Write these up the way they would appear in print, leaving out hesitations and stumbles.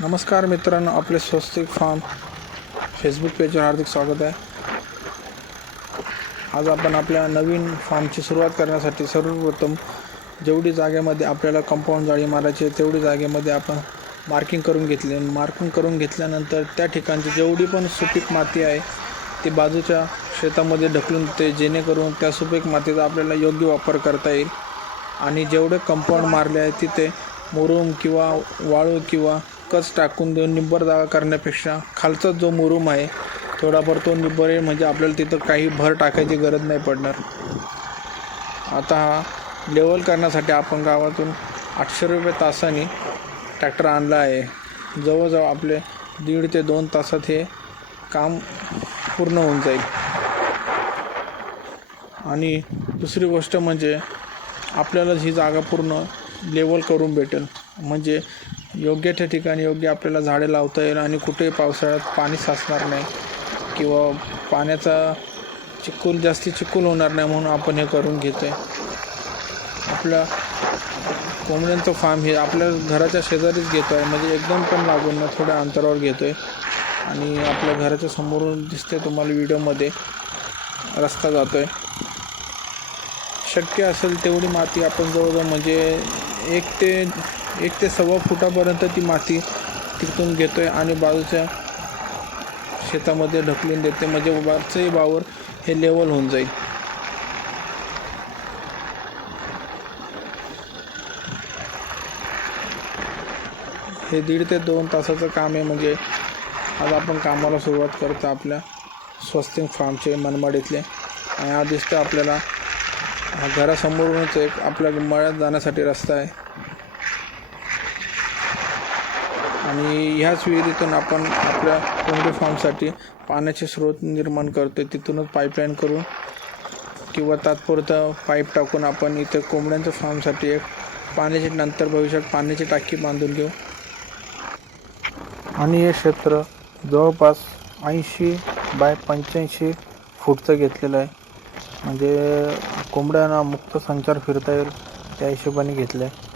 नमस्कार मित्रांनो, आपले स्वस्तिक फार्म फेसबुक पेजवर हार्दिक स्वागत आहे। आज आपण आपल्या नवीन फार्मची सुरुवात करण्यासाठी सर्वप्रथम जेवढी जागेमध्ये आपल्याला कंपाऊंड जाळी मारायची आहे तेवढी जागेमध्ये आपण मार्किंग करून घेतले। मार्किंग करून घेतल्यानंतर त्या ठिकाणची जेवढी पण सुपीक माती आहे ती बाजूच्या शेतामध्ये ढकलून देते, जेणेकरून त्या सुपीक मातीचा आपल्याला योग्य वापर करता येईल। आणि जेवढे कंपाऊंड मारले आहे तिथे मुरुम किंवा वाळू किंवा कच टाकून देऊन निब्बर जागा करण्यापेक्षा खालचा जो मुरुम आहे थोडाफार तो निब्बर आहे, म्हणजे आपल्याला तिथं काही भर टाकायची गरज नाही पडणार। आता हा लेवल करण्यासाठी आपण गावातून 800 रुपये तासाने ट्रॅक्टर आणला आहे। जवळजवळ आपले 1.5 ते 2 तासात हे काम पूर्ण होऊन जाईल। आणि दुसरी गोष्ट म्हणजे आपल्याला ही जागा पूर्ण लेवल करून भेटेल, म्हणजे योग्य त्या ठिकाणी योग्य आपल्याला झाडे लावता येईल आणि कुठेही पावसाळ्यात पाणी साचणार नाही किंवा पाण्याचा जास्ती चिखल होणार नाही, म्हणून आपण हे करून घेतो आहे। आपल्या कोंबड्यांचं फार्म हे आपल्या घराच्या शेजारीच घेतो आहे, म्हणजे एकदम पण लागून ना थोड्या अंतरावर घेतो आहे। आणि आपल्या घराच्या समोरून दिसते तुम्हाला व्हिडिओमध्ये रस्ता जातो आहे। शक्य असेल तेवढी माती आपण जवळजवळ म्हणजे 1 ते 1.25 फुटापर्यंत ती माती तिथून घेतो आहे आणि बाजूच्या शेतामध्ये ढकलून देते, म्हणजे वरचंही वावर हे लेवल होऊन जाईल। हे 1.5 ते 2 तासाचं काम आहे। म्हणजे आज आपण कामाला सुरुवात करतो आपल्या स्वस्तिक फार्मचे मनमाड इथले। आणि हा दिसतो आपल्याला घरासमोरूनच एक आपल्या मळ्यात जाण्यासाठी रस्ता आहे आणि ह्याच विहिरीतून आपण आपल्या कोंबडी फार्मसाठी पाण्याचे स्रोत निर्माण करतो। तिथूनच पाईपलाईन करून किंवा तात्पुरतं पाईप टाकून आपण इथे कोंबड्यांच्या फार्मसाठी एक पाण्याची नंतर भविष्यात पाण्याची टाकी बांधून घेऊ। आणि हे क्षेत्र जवळपास 80 बाय 85 फूटचं घेतलेलं आहे, म्हणजे कोंबड्यांना मुक्त संचार फिरता येईल त्या हिशोबाने घेतलं आहे।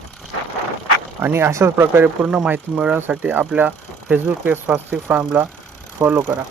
आणि अशाच प्रकारे पूर्ण माहिती मिळवण्यासाठी आपल्या फेसबुक पेज स्वस्तिक फार्मला फॉलो करा।